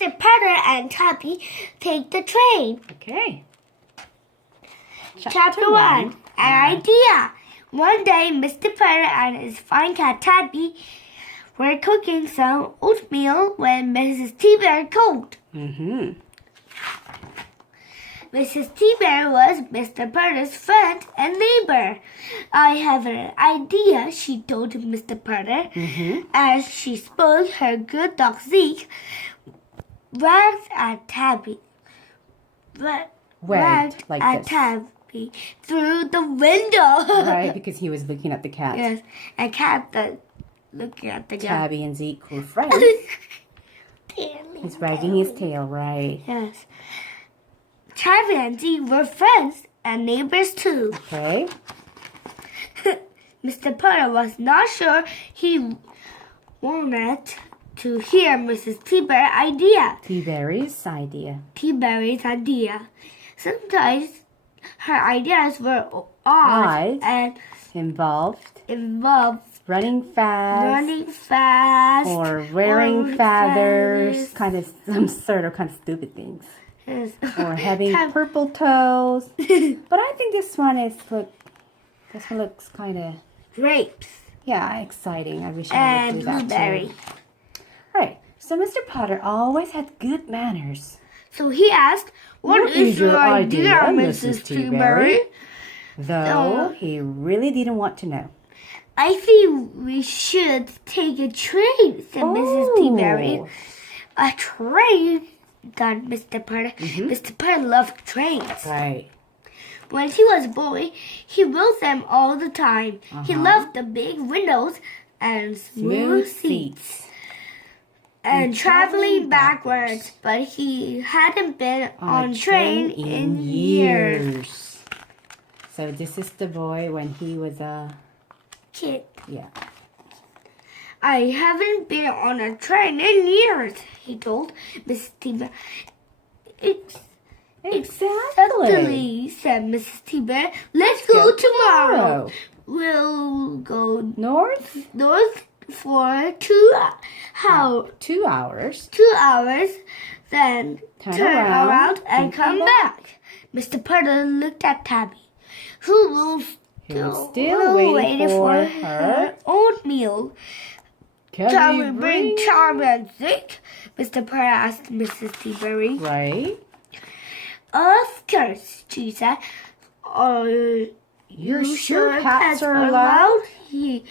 Mr. Putter and Tabby take the train. Okay. Chapter 1. An idea. One day, Mr. Putter and his fine cat Tabby were cooking some oatmeal when Mrs. T-Bear called. Mm-hmm. Mrs. T-Bear was Mr. Putter's friend and neighbor. I have an idea, she told Mr. Putter, as she spoke her good dog Zeke wagged at Tabby. Wagged like at this. Tabby through the window. Right, because he was looking at the cat. Yes, and cat looking at the cat. Tabby and Zeke were friends. He's wagging his tail, right? Yes. Tabby and Zeke were friends and neighbors too. Okay. Mr. Putter was not sure he wanted to hear Mrs. T-Bear's idea. T-Berry's idea. T-Berry's idea. Sometimes her ideas were odd and involved running fast or wearing feathers, kind of some sort of stupid things. Yes. Or having purple toes. But I think this one looks kind of grapes. Yeah, exciting. I wish I would do that blueberry. too. Right. So Mr. Putter always had good manners. So he asked, What is your idea, Mrs. T-Berry? Though he really didn't want to know. I think we should take a train, said Mrs. T-Berry. A train, thought Mr. Putter. Mr. Putter loved trains. Right. When he was a boy, he rode them all the time. He loved the big windows and smooth seats. And traveling backwards, but he hadn't been on a train in years. So this is the boy when he was a kid. Yeah. I haven't been on a train in years, he told Mrs. T-Bear. Exactly, said Mrs. T-Bear. Let's go tomorrow. We'll go north for 2 hours. 2 hours. 2 hours, then turn around and come back. Mr. Putter looked at Tabby, who was still waiting for her oatmeal. Shall we bring Tabby and Zeke? Mr. Putter asked Mrs. T-Berry. Right. Of course, she said. Are you sure pets are allowed? He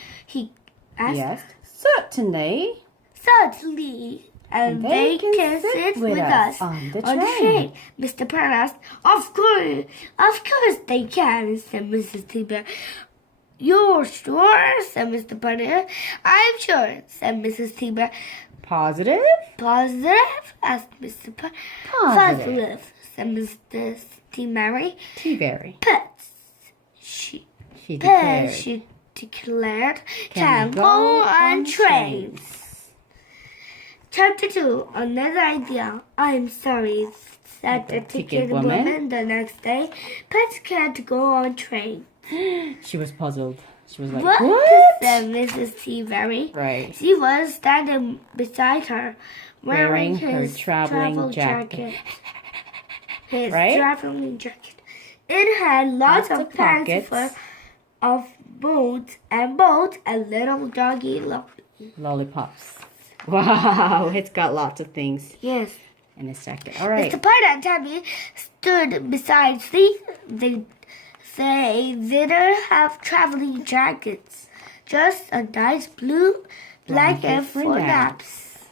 asked. Yes, certainly. Certainly. And they can sit with us on the train. Mr. Putter asked. Of course they can, said Mrs. T-Bear. You're sure, said Mr. Putter. I'm sure, said Mrs. T-Bear. Positive? Positive? asked Mr. Putter. Positive, said Mrs. T-Berry. T-Berry. Pets, she declared, can go on trains. Chapter 2. Another idea. I'm sorry, said the ticket woman the next day. Pets can't go on trains. She was puzzled. She was like, What? said Mrs. T-Berry. Right. She was standing beside her, wearing her traveling jacket. His traveling jacket. It had lots of pockets full of bones and little doggy lollipops. Wow, it's got lots of things. Yes. In his jacket. All right. Mr. Putter and Tabby stood beside Zeke. They didn't have traveling jackets, just a nice blue blanket for naps.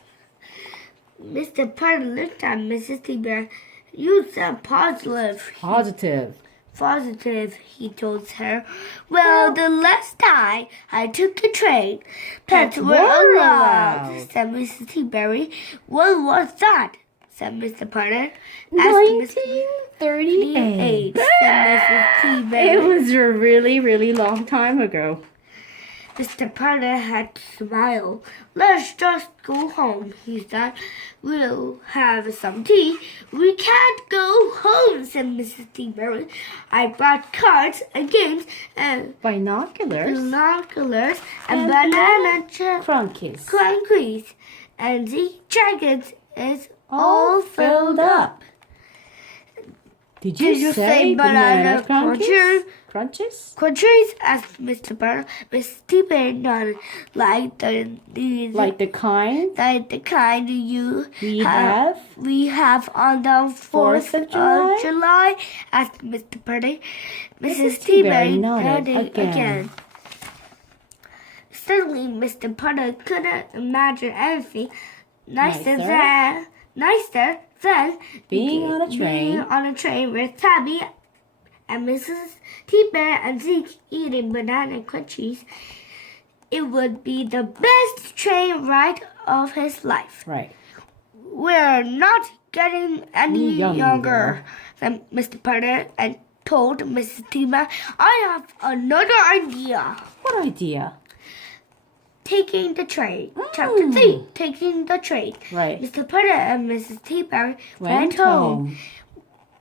Mr. Putter looked at Mrs. T-Bear. You said positive. Positive, he told her. Well, the last time I took the train, pets were allowed, said Mrs. T-Berry. What was that? said Mr. Putter. 1938, said Mrs. T-Berry. It was a really, really long time ago. Mr. Putter had to smile. Let's just go home, he said. We'll have some tea. We can't go home, said Mrs. T-Berry. I brought cards and games and binoculars and banana crunchies. And the jacket is all filled up. Did you say banana crunches? Crunches? Crunches, asked Mr. Putter. Miss Tabby nodded. Like the kind you we have on the 4th of July? Asked Mr. Putter. Mrs. Tabby nodded again. Suddenly, Mr. Putter couldn't imagine anything nicer than being on a train with Tabby and Mrs. T-Bear and Zeke eating banana crunchies. It would be the best train ride of his life. Right. We're not getting any younger, said Mr. Putter and told Mrs. T-Bear, I have another idea. What idea? Taking the train. Chapter 3. Taking the train. Right. Mr. Putter and Mrs. T-Bear went home.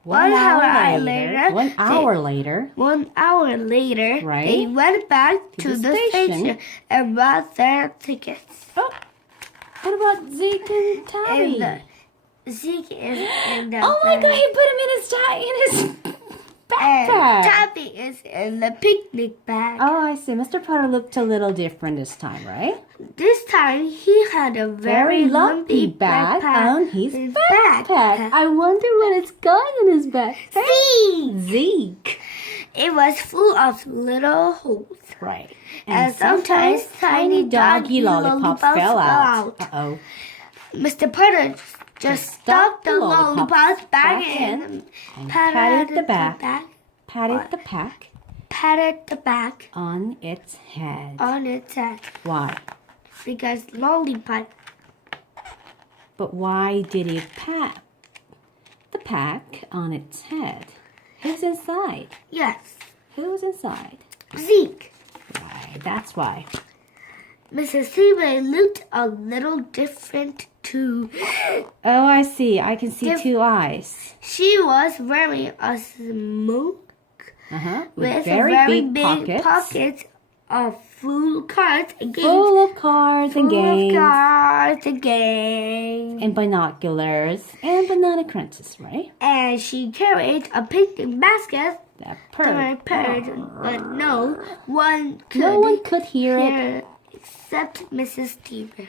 1 hour later. 1 hour later. 1 hour later, right. They went back to the station and bought their tickets. Oh, what about Zeke and Tabby? Zeke is in the Oh my God! He put him in his backpack. And Tabby is in the picnic bag. Oh, I see. Mr. Putter looked a little different this time, right? This time he had a very lumpy bag backpack on his backpack. I wonder what it's got in his backpack. Zeke. It was full of little holes. Right. And sometimes tiny doggy lollipops fell out. Uh-oh. Mr. Putter just stuck the lollipops back in and patted the back. Patted the back on its head. Why? Because lollipop. But why did he pat the pack on its head? Who's inside? Yes. Who's inside? Zeke. Right, that's why. Mrs. Seaway looked a little different too. Oh, I see. I can see 2 eyes. She was wearing a smock with very big pockets of full cards and games. Full of cards and games. And binoculars and banana crunches, right? And she carried a picnic basket. That purred. But no one could hear it. Except Mrs. T-Bear.